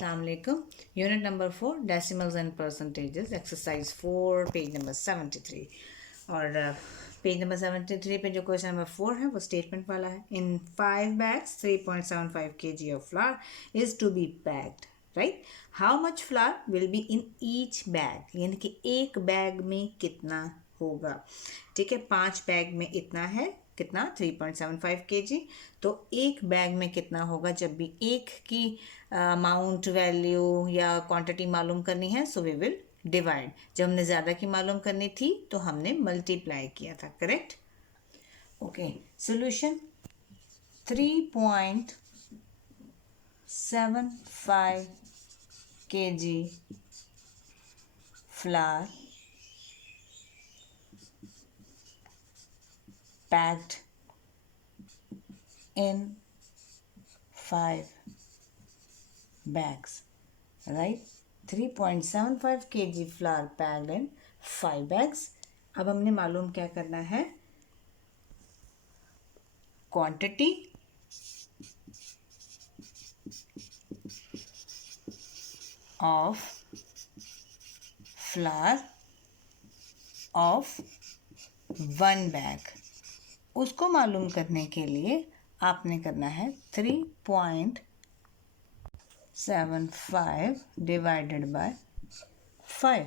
Assalamu alaikum. Unit number 4, decimals and percentages, exercise 4, page number 73. और page number 73 पे जो question number 4 है वो स्टेटमेंट वाला है. इन 5 bags 3.75 kg of flour is to be packed, right? How much flour will be in each bag? यानी कि एक बैग में कितना होगा. ठीक है, 5 बैग में इतना है, कितना 3.75 kg. तो एक बैग में कितना होगा. जब भी एक की अमाउंट वैल्यू या क्वांटिटी मालूम करनी है सो वी विल डिवाइड. जब हमने ज़्यादा की मालूम करनी थी तो हमने मल्टीप्लाई किया था. Correct. Okay, solution 3.75 kg flour packed in 5 bags, right? 3.75 kg flour packed in 5 bags. अब हमने मालूम क्या करना है, quantity of flour of 1 bag. उसको मालूम करने के लिए आपने करना है 3.75 divided by 5,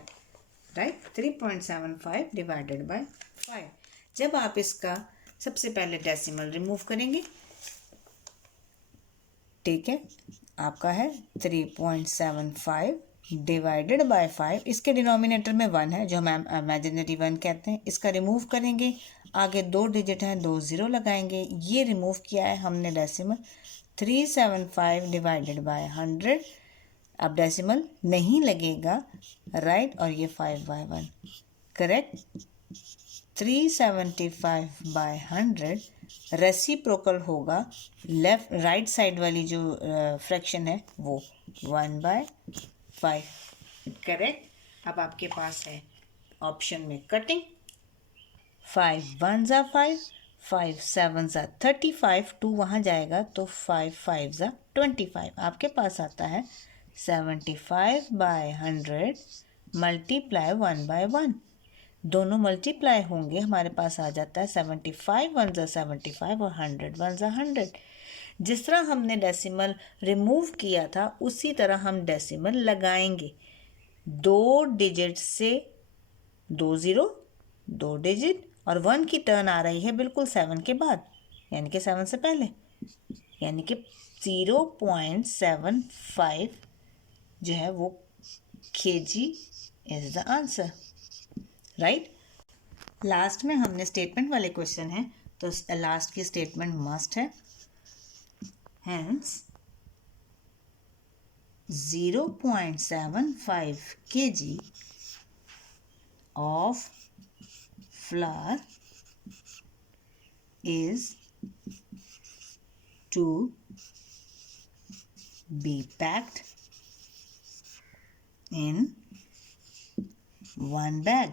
right. 3.75 divided by 5. जब आप इसका सबसे पहले डेसिमल रिमूव करेंगे, ठीक है, आपका है 3.75 डिवाइडेड बाय 5. इसके डिनोमिनेटर में 1 है जो हम इमेजिनरी 1 कहते हैं. इसका रिमूव करेंगे, आगे 2 डिजिट हैं, 2 ज़ीरो लगाएंगे. ये रिमूव किया है हमने डेसिमल. 375 divided by 100. अब डेसिमल नहीं लगेगा, राइट. और ये 5/1, करेक्ट. 375 बाय 100 रेसिप्रोकल होगा लेफ्ट राइट साइड वाली जो फ्रैक्शन है वो 1/5, करेक्ट. अब आपके पास है ऑप्शन में cutting. 5 1s are 5, 5 7s are 35, 2 वहाँ जाएगा तो 5 5s are 25. आपके पास आता है 75/100 मल्टीप्लाई 1/1. दोनों मल्टीप्लाई होंगे, हमारे पास आ जाता है 75 1s are 75 और 100 1s are 100. जिस तरह हमने डेसिमल रिमूव किया था उसी तरह हम डेसिमल लगाएंगे. 2 डिजिट से 2 ज़ीरो, 2 डिजिट और 1 की टर्न आ रही है बिल्कुल 7 के बाद, यानी कि 7 से पहले, यानी कि 0.75 जो है वो kg is the answer, right. Last में हमने स्टेटमेंट वाले क्वेश्चन है तो लास्ट की स्टेटमेंट मस्ट है. Hence 0.75 kg of flour is to be packed in 1 bag,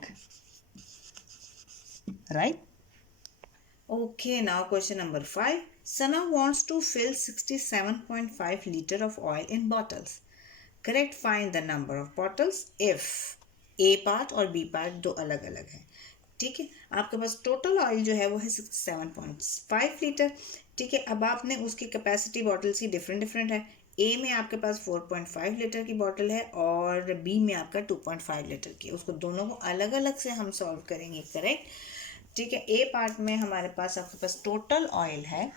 right? Okay, now question number 5. Sana wants to fill 67.5 liter of oil in bottles. Correct, find the number of bottles if A part और B part दो अलग अलग है. ठीक है, आपके पास total oil जो है वो है 67.5 लीटर. ठीक है, अब आपने उसकी कैपेसिटी बॉटल्स की डिफरेंट है. ए में आपके पास 4.5 लीटर की बॉटल है और बी में आपका 2.5 लीटर की. उसको दोनों को अलग अलग से हम सॉल्व करेंगे, करेक्ट. ठीक है, ए पार्ट में हमारे पास आपके पास टोटल ऑयल है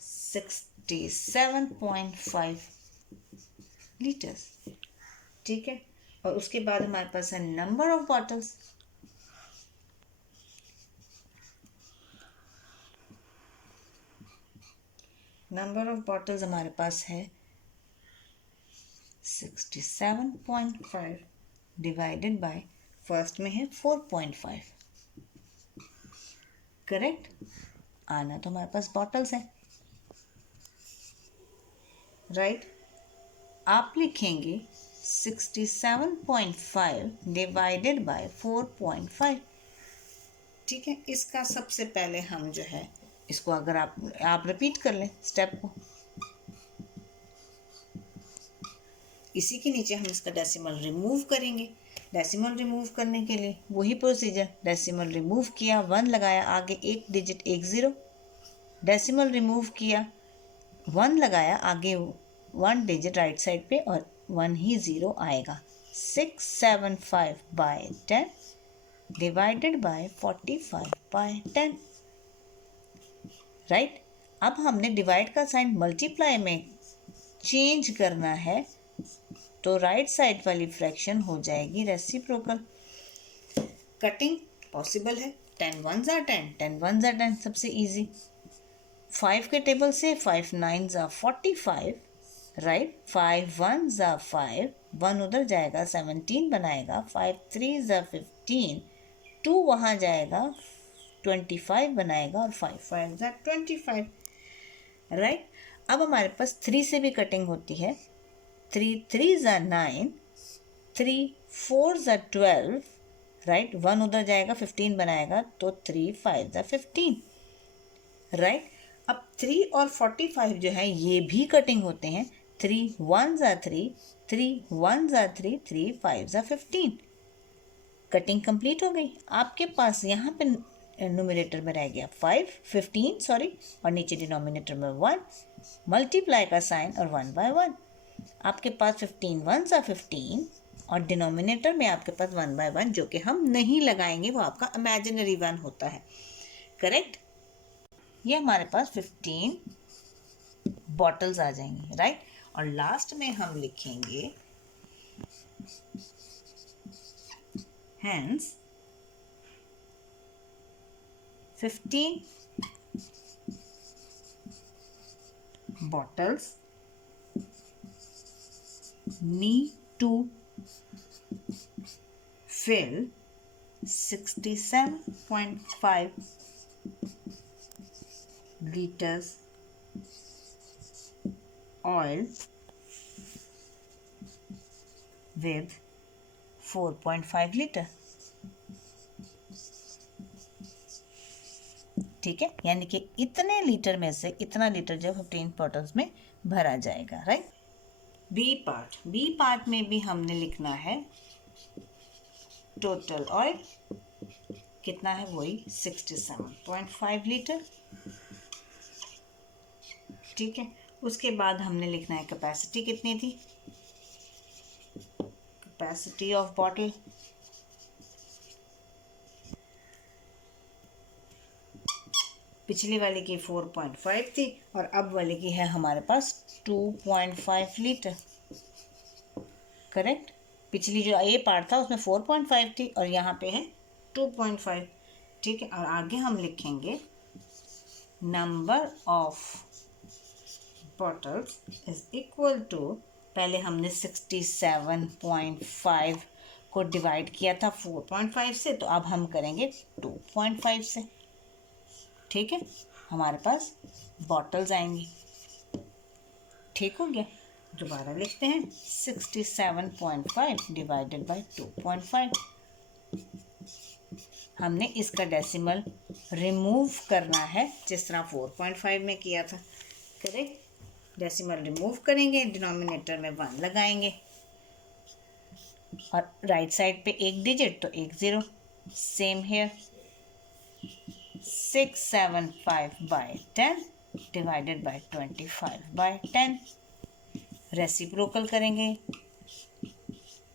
67.5 लीटर्स. ठीक है, और उसके बाद हमारे पास है number of bottles. Number of bottles हमारे पास है 67.5 डिवाइडेड बाय फर्स्ट में है 4.5, करेक्ट. आना तो हमारे पास बॉटल्स है, राइट. आप लिखेंगे 67.5 डिवाइडेड बाय 4.5. ठीक है, इसका सबसे पहले हम जो है इसको अगर आप रिपीट कर लें स्टेप को, इसी के नीचे हम इसका डेसिमल रिमूव करेंगे। डेसिमल रिमूव करने के लिए वही प्रोसीजर, डेसिमल रिमूव किया, 1 लगाया, आगे एक डिजिट एक ज़ीरो, डेसिमल रिमूव किया, 1 लगाया, आगे 1 डिजिट राइट साइड पे और 1 ही ज़ीरो आएगा। 675/10 डिवाइडेड बाय 45/10, राइट। अब हमने डिवाइड का साइन मल्टीप्लाई में चेंज करना है, तो राइट साइड वाली फ्रैक्शन हो जाएगी रेसिप्रोकल। कटिंग पॉसिबल है, 10 1s are 10, 10 1s are 10, सबसे इजी। 5 के टेबल से 5 9s are 45, right. 5 1s are 5, 1 उधर जाएगा 17 बनाएगा, 5 3s are 15, 2 वहाँ जाएगा 25 बनाएगा और 5 5s are 25, राइट। अब हमारे पास 3 से भी कटिंग होती है। 3 3s are 9, 3 4s are 12, right. 1 उधर जाएगा 15 बनाएगा, तो 3 5s are 15, राइट। अब 3 और 45 जो है ये भी कटिंग होते हैं। 3 1s are 3, 3 1s are 3, 3 5s are 15, cutting complete हो गई। आपके पास यहाँ पे न्यूमरेटर में रह गया 15 सॉरी, और नीचे डिनोमिनेटर में 1, मल्टीप्लाई का साइन और 1 by 1। आपके पास 15 1s are 15 और डिनोमिनेटर में आपके पास 1 by 1 जो कि हम नहीं लगाएंगे, वो आपका इमेजिनरी 1 होता है, करेक्ट। ये हमारे पास 15 बॉटल्स आ जाएंगी, राइट। और लास्ट में हम लिखेंगे hence 15 bottles need to fill 67.5 liters oil with 4.5 litre, ठीक है। यानी कि इतने लीटर में से इतना लीटर जो 15 बॉटल्स में भरा जाएगा, राइट। बी पार्ट में भी हमने लिखना है टोटल ऑयल कितना है, वही 67.5 लीटर, ठीक है। उसके बाद हमने लिखना है कैपेसिटी कितनी थी, कैपेसिटी ऑफ बॉटल पिछली वाले की 4.5 थी और अब वाले की है हमारे पास 2.5 लीटर, करेक्ट। पिछली जो ए पार्ट था उसमें 4.5 थी और यहाँ पे है 2.5, ठीक है। और आगे हम लिखेंगे number of bottles is equal to, पहले हमने 67.5 को डिवाइड किया था 4.5 से, तो अब हम करेंगे 2.5 से, ठीक है। हमारे पास बॉटल्स आएंगी, ठीक हो गया। दोबारा लिखते हैं 67.5 डिवाइडेड बाय 2.5। हमने इसका डेसिमल रिमूव करना है जिस तरह 4.5 में किया था, करेक्ट। डेसिमल रिमूव करेंगे, डिनोमिनेटर में 1 लगाएंगे और राइट साइड पे एक डिजिट तो एक zero, same here. 675/10 divided by 25/10, reciprocal करेंगे,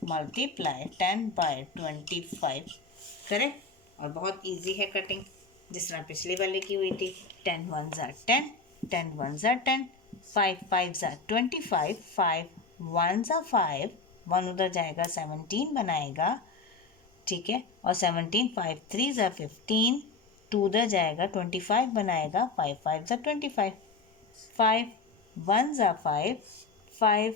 मल्टीप्लाई 10/25, करेक्ट। और बहुत इजी है कटिंग, जिस तरह पिछली वाले की हुई थी। 10 1s are 10, 10 1s are 10, 5 5s are 25, 5 1s are 5, 1 उधर जाएगा 17 बनाएगा, ठीक है। और 17 5 3s are 15, 2 उधर जाएगा 25 बनाएगा, 5 5s are 25, 5 1s are 5, 5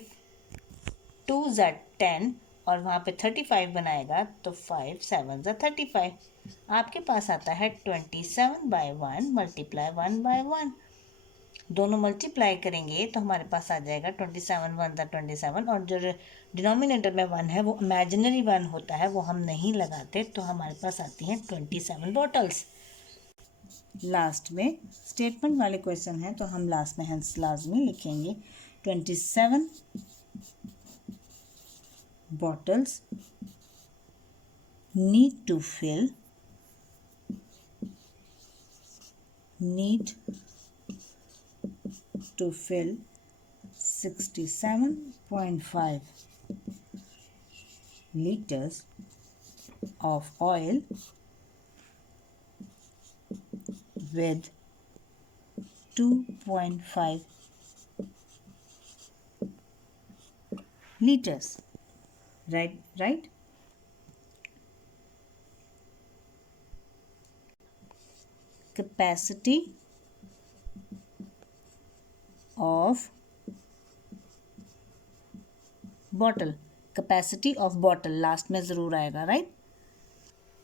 2s are 10 और वहाँ पे 35 बनाएगा, तो 5 7s are 35। आपके पास आता है 27/1 मल्टीप्लाई 1/1, दोनों मल्टीप्लाई करेंगे तो हमारे पास आ जाएगा 27 1 27, और जो डिनोमिनेटर में 1 है वो इमेजिनरी 1 होता है, वो हम नहीं लगाते, तो हमारे पास आती हैं 27 बॉटल्स। लास्ट में स्टेटमेंट वाले क्वेश्चन हैं तो हम लास्ट में हेंस लाजमी लिखेंगे 27 bottles need to fill 67.5 liters of oil with 2.5 liters. Right? Capacity of bottle. Capacity of bottle last में ज़रूर आएगा, right?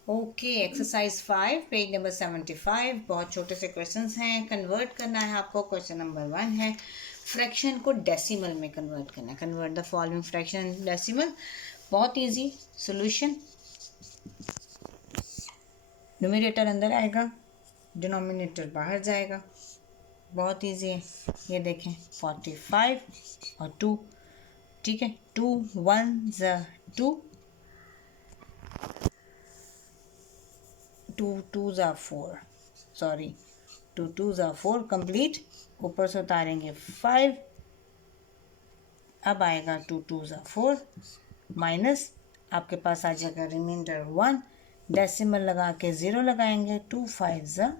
Okay, exercise 5 page number 75. बहुत छोटे से क्वेश्चंस हैं, कन्वर्ट करना है आपको. क्वेश्चन नंबर 1 है, फ्रैक्शन को डेसिमल में कन्वर्ट करना है. Convert the following fraction in decimal. बहुत इजी. सॉल्यूशन, न्यूमरेटर अंदर आएगा, डिनोमिनेटर बाहर जाएगा. बहुत इजी है. ये देखें, 45 और 2. ठीक है, 2 1 2, 2 2 4, सॉरी 2 2 4 कंप्लीट. ऊपर से उतारेंगे 5. अब आएगा 2 2 4 माइनस, आपके पास आ जाएगा रिमाइंडर 1. डेसिमल लगा के 0 लगाएंगे. 2 5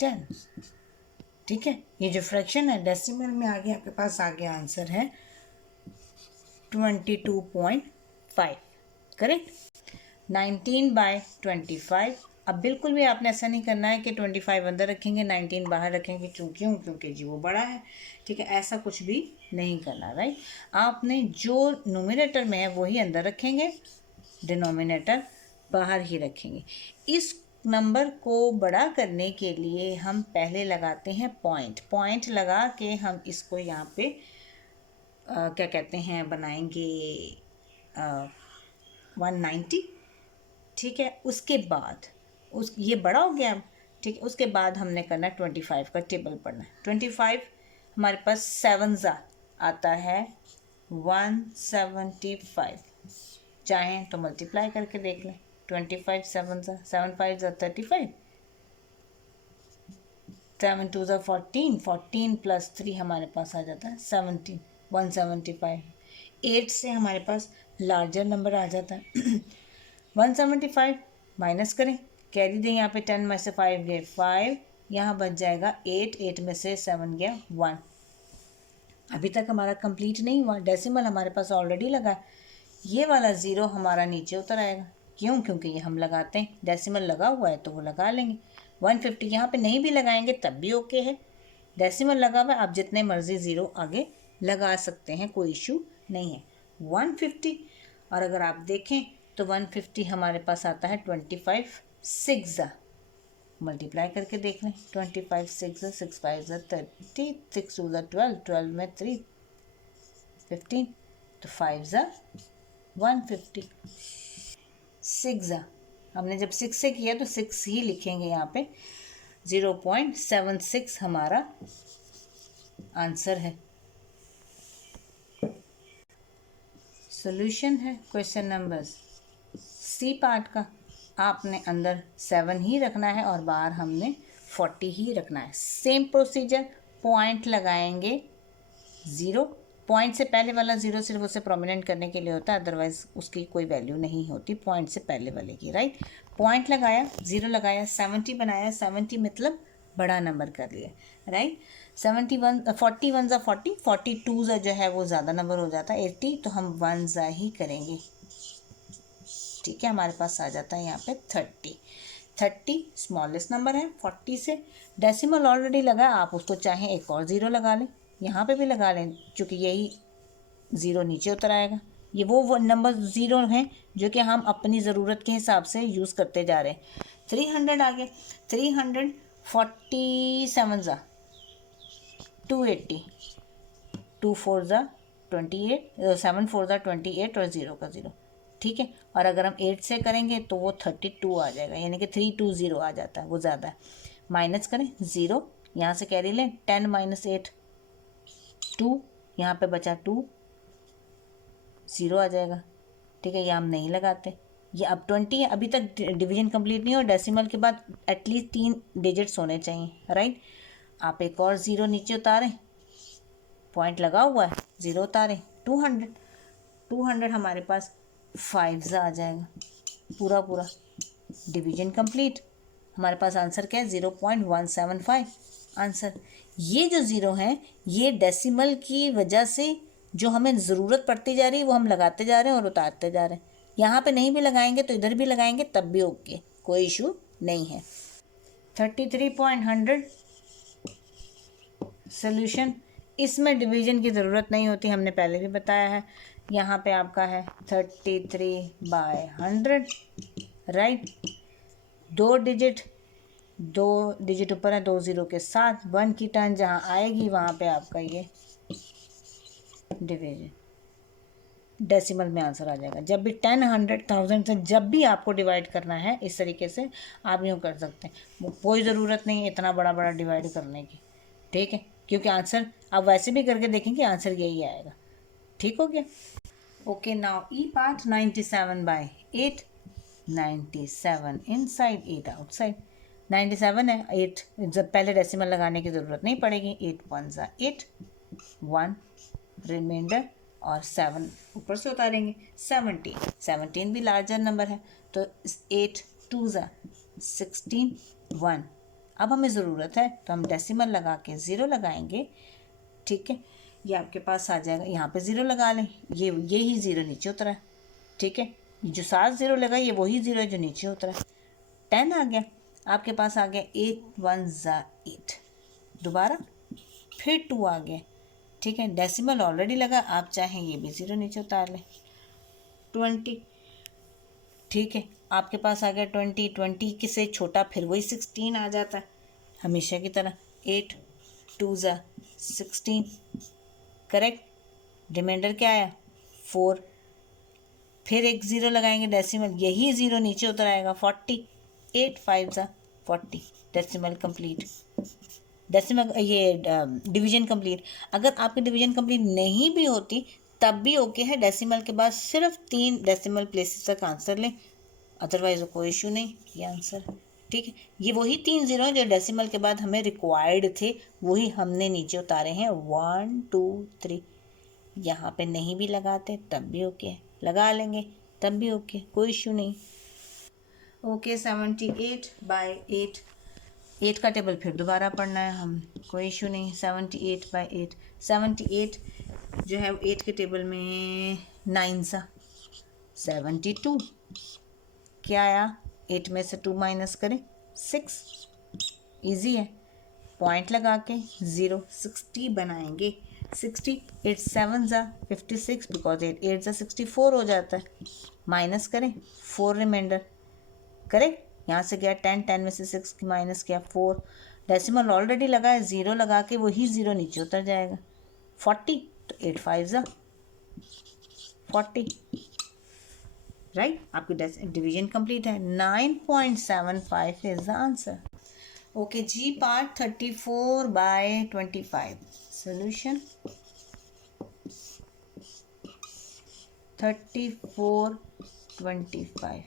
10. ठीक है, ये जो फ्रैक्शन है डेसिमल में आ गया, आपके पास आ गया आंसर है 22.5. करेक्ट. 19/25. अब बिल्कुल भी आपने ऐसा नहीं करना है कि 25 अंदर रखेंगे 19 बाहर रखेंगे. क्योंकि जी वो बड़ा है. ठीक है, ऐसा कुछ भी नहीं करना, राइट? आपने जो न्यूमरेटर में है वही अंदर रखेंगे, डिनोमिनेटर बाहर ही रखेंगे. इस नंबर को बड़ा करने के लिए हम पहले लगाते हैं पॉइंट लगा के हम इसको यहाँ पे क्या कहते हैं, बनाएंगे 190. ठीक है, उसके बाद ये बड़ा हो गया. ठीक है, उसके बाद हमने करना 25 का टेबल पढ़ना है. 25 हमारे पास 7 आता है 175. चाहें तो मल्टीप्लाई करके देख लें. 25 7 5 35, 7 2 14, 14 + 3 हमारे पास आ जाता है 17. 175. 8 से हमारे पास लार्जर नंबर आ जाता है. 175 माइनस करें, कैरी दें. यहाँ पे 10 में से 5 गए 5, यहाँ बच जाएगा 8. 8 में से 7 गया 1. अभी तक हमारा कंप्लीट नहीं हुआ. डेसिमल हमारे पास ऑलरेडी लगा है. ये वाला 0 हमारा नीचे उतर आएगा. क्यों? क्योंकि ये हम लगाते हैं. डेसिमल लगा हुआ है तो वो लगा लेंगे. 150 यहाँ पे नहीं भी लगाएंगे तब भी ओके है. डेसिमल लगा हुआ है, आप जितने मर्जी 0 आगे लगा सकते हैं, कोई इशू नहीं है. 150, और अगर आप देखें तो 150 हमारे पास आता है 25 6. मल्टीप्लाई करके देख लें. 25 6 6 5 30, 6 2 12, 12 में 3 15, तो 5 150. 6 हमने जब 6 से किया तो 6 ही लिखेंगे यहाँ पे. 0.76 हमारा आंसर है. सॉल्यूशन है क्वेश्चन नंबर सी पार्ट का. आपने अंदर 7 ही रखना है और बाहर हमने 40 ही रखना है. Same procedure. पॉइंट लगाएंगे 0. पॉइंट से पहले वाला 0 सिर्फ उसे प्रोमिनेंट करने के लिए होता है, अदरवाइज उसकी कोई वैल्यू नहीं होती पॉइंट से पहले वाले की, राइट? पॉइंट लगाया, 0 लगाया, 70 बनाया. 70 मतलब बड़ा नंबर कर लिया, राइट? 71 41 40, 42 जो है वो ज़्यादा नंबर हो जाता है. 80 तो हम 1 ही करेंगे. ठीक है, हमारे पास आ जाता है यहाँ पे 30 स्मॉलेस्ट नंबर है. 40 से डेसिमल ऑलरेडी लगा, आप उसको चाहें एक और 0 लगा लें, यहाँ पे भी लगा लें, क्योंकि यही 0 नीचे उतर आएगा. ये वो नंबर 0 हैं जो कि हम अपनी ज़रूरत के हिसाब से यूज़ करते जा रहे हैं. 300 आ गया. 347 280, 2 4 28, 7 4 28 और 0 का 0. ठीक है, और अगर हम 8 से करेंगे तो वो 32 आ जाएगा, यानी कि 320 आ जाता है, वो ज़्यादा है. माइनस करें 0, यहाँ से कैरी लें. 10 - 8 2, यहाँ पे बचा 2. ज़ीरो आ जाएगा, ठीक है, ये हम नहीं लगाते। ये अब 20 है, अभी तक डिवीजन कंप्लीट नहीं हो, डेसिमल के बाद एटलीस्ट 3 डिजिट्स होने चाहिए, राइट। आप एक और ज़ीरो नीचे उतारें, पॉइंट लगा हुआ है, ज़ीरो उतारें, 200, 200 हमारे पास 5 आ जाएगा, पूरा पूरा डिवीजन कंप्लीट। हमारे पास आंसर क्या है, 0.175 आंसर। ये जो ज़ीरो हैं ये डेसिमल की वजह से जो हमें ज़रूरत पड़ती जा रही है वो हम लगाते जा रहे हैं और उतारते जा रहे हैं। यहाँ पे नहीं भी लगाएंगे तो इधर भी लगाएंगे तब भी ओके, कोई इशू नहीं है। 33.100 सोल्यूशन, इसमें डिवीजन की ज़रूरत नहीं होती, हमने पहले भी बताया है। यहाँ पे आपका है 33/100, राइट। दो डिजिट ऊपर है, 2 ज़ीरो के साथ 1 की टर्न जहाँ आएगी वहाँ पे आपका ये डिवीजन डेसिमल में आंसर आ जाएगा। जब भी 10, 100, 1000 से जब भी आपको डिवाइड करना है इस तरीके से आप यूँ कर सकते हैं, कोई ज़रूरत नहीं है इतना बड़ा बड़ा डिवाइड करने की, ठीक है, क्योंकि आंसर आप वैसे भी करके देखेंगे आंसर यही आएगा। ठीक हो गया। ओके, नाउ ई पार्ट 97/8, 97 इनसाइड 8 आउटसाइड। 97 है, 8 जब पहले डेसिमल लगाने की ज़रूरत नहीं पड़ेगी, 8 1 8, 1 रिमाइंडर और 7 ऊपर से उतारेंगे, 17 भी लार्जर नंबर है तो 8 2 16, 1। अब हमें ज़रूरत है तो हम डेसिमल लगा के ज़ीरो लगाएंगे, ठीक है, ये आपके पास आ जाएगा। यहाँ पे ज़ीरो लगा लें, ये ही ज़ीरो नीचे उतरा है, ठीक है, जो 7 ज़ीरो लगा ये वही ज़ीरो है जो नीचे उतरा है। 10 आ गया, आपके पास आ गया 8 1 8, दोबारा फिर 2 आ गया, ठीक है, डेसिमल ऑलरेडी लगा, आप चाहें ये भी ज़ीरो नीचे उतार लें। 20, ठीक है, आपके पास आ गया 20, 20 के से छोटा फिर वही 16 आ जाता है हमेशा की तरह। 8 2 16, करेक्ट। रिमाइंडर क्या आया, 4, फिर एक ज़ीरो लगाएंगे डेसिमल, यही ज़ीरो नीचे उतर आएगा, 40, 8 5 40, डेसिमल कंप्लीट, डेसिमल ये डिवीजन कंप्लीट। अगर आपकी डिवीजन कंप्लीट नहीं भी होती तब भी ओके है, डेसिमल के बाद सिर्फ 3 डेसिमल प्लेसेस तक आंसर लें, अदरवाइज कोई इशू नहीं, ये आंसर, ठीक है। ये वही 3 ज़ीरो हैं जो डेसिमल के बाद हमें रिक्वायर्ड थे, वही हमने नीचे उतारे हैं, 1 2 3। यहाँ पे नहीं भी लगाते तब भी ओके है, लगा लेंगे तब भी ओके, कोई इशू नहीं। ओके, 78/8, 8 का टेबल फिर दोबारा पढ़ना है हम, कोई इशू नहीं। 78/8, 78 जो है 8 के टेबल में 9 72, क्या आया, 8 में से 2 माइनस करें 6, इजी है, पॉइंट लगा के 0 60 बनाएंगे, 60, 8 7 56, बिकॉज 8 8 64 हो जाता है, माइनस करें 4 रिमाइंडर, करेक्ट। यहाँ से गया 10, 10 में से 6 की माइनस किया 4, डेसिमल ऑलरेडी लगा है, ज़ीरो लगा के वही ज़ीरो नीचे उतर जाएगा, 40, तो 8 5 40, राइट। आपकी डिवीजन कंप्लीट है, 9.75 इज द आंसर। ओके जी, पार्ट 34/25 सोल्यूशन। 34/25,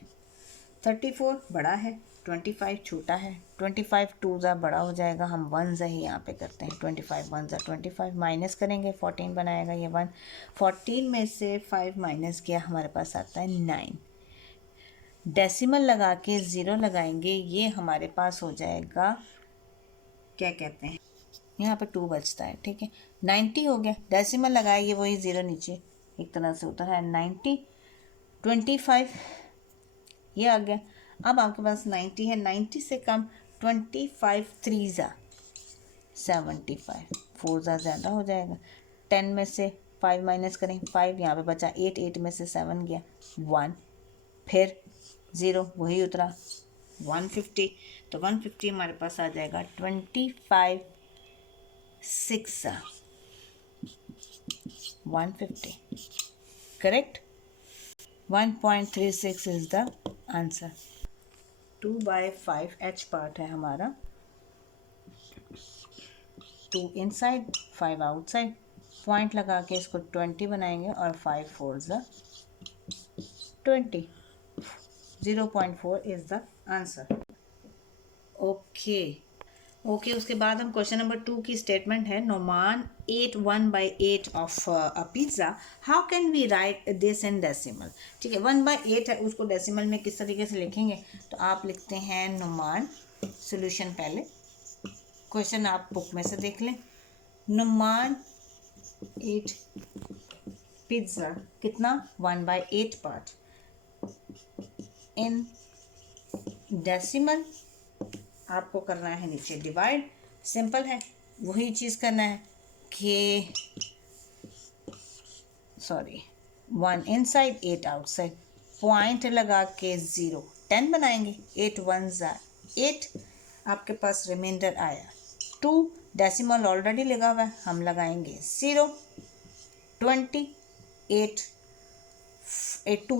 34 बड़ा है, 25 छोटा है, 25 2 बड़ा हो जाएगा, हम 1 ही यहाँ पे करते हैं, 25 1 25, माइनस करेंगे 14 बनाएगा ये 1, 14 में से 5 माइनस किया हमारे पास आता है 9, डेसिमल लगा के ज़ीरो लगाएंगे, ये हमारे पास हो जाएगा, क्या कहते हैं, यहाँ पे 2 बचता है, ठीक है, 90 हो गया, डेसिमल लगाए ये वही ज़ीरो नीचे एक तरह से उतर है, 90, 25 ये आ गया। अब आपके पास 90 है, 90 से कम 25 3 75, 4 ज़्यादा हो जाएगा, 10 में से 5 माइनस करें 5, यहाँ पे बचा 8, 8 में से 7 गया 1, फिर 0 वही उतरा 150, तो 150 हमारे पास आ जाएगा 25 6 150, correct. 1.36 is the answer. 2/5 H part है हमारा, 2 इनसाइड 5 आउटसाइड, पॉइंट लगा के इसको 20 बनाएंगे और 5 4 20, 0.4 is the answer. Okay okay, उसके बाद हम क्वेश्चन नंबर 2 की स्टेटमेंट है, Noman ate 1/8 of a pizza, how can we write this in decimal. ठीक है, 1/8 है, उसको डेसिमल में किस तरीके से लिखेंगे, तो आप लिखते हैं नोमान, सोल्यूशन पहले, क्वेश्चन आप बुक में से देख लें, नोमान 8 पिज्ज़ा कितना 1/8 पार्ट इन डेसिमल, आपको करना है नीचे डिवाइड, सिंपल है, वही चीज़ करना है कि 1 इनसाइड 8 आउटसाइड, पॉइंट लगा के 0 10 बनाएंगे, 8 1 8, आपके पास रिमाइंडर आया 2, डेसिमल ऑलरेडी लगा हुआ है, हम लगाएंगे 0, 20, 8 2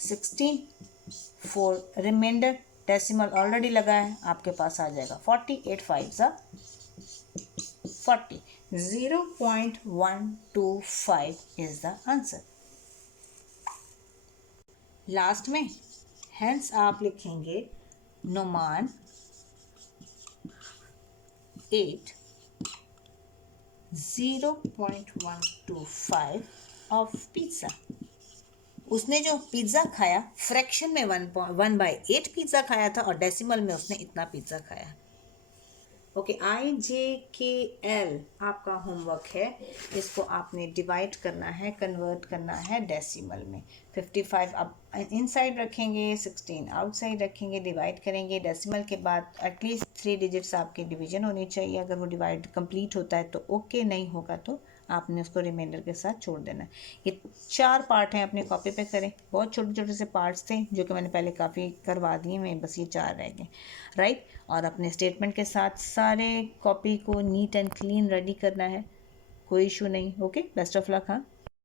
16, 4 रिमाइंडर, डेसिमल ऑलरेडी लगा है, आपके पास आ जाएगा 40, 8 5 40, 0.125 इज द आंसर। लास्ट में हेंस आप लिखेंगे नोमान 8 0.125 ऑफ पिज्ज़ा, उसने जो पिज़्ज़ा खाया फ्रैक्शन में 1/8 पिज़्ज़ा खाया था और डेसिमल में उसने इतना पिज़्ज़ा खाया। ओके, IJKL आपका होमवर्क है, इसको आपने डिवाइड करना है, कन्वर्ट करना है डेसिमल में, 55 अब इनसाइड रखेंगे, 16 आउटसाइड रखेंगे, डिवाइड करेंगे, डेसिमल के बाद एटलीस्ट 3 डिजिट्स आपके डिवीजन होनी चाहिए, अगर वो डिवाइड कंप्लीट होता है तो ओके, नहीं होगा तो आपने उसको रिमाइंडर के साथ छोड़ देना है। ये 4 पार्ट हैं, अपनी कॉपी पे करें, बहुत छोटे छोटे से पार्ट्स थे जो कि मैंने पहले काफ़ी करवा दिए, मैं बस ये 4 रह गए, राइट। और अपने स्टेटमेंट के साथ सारे कॉपी को नीट एंड क्लीन रेडी करना है, कोई इशू नहीं। Okay, best of luck. हाँ।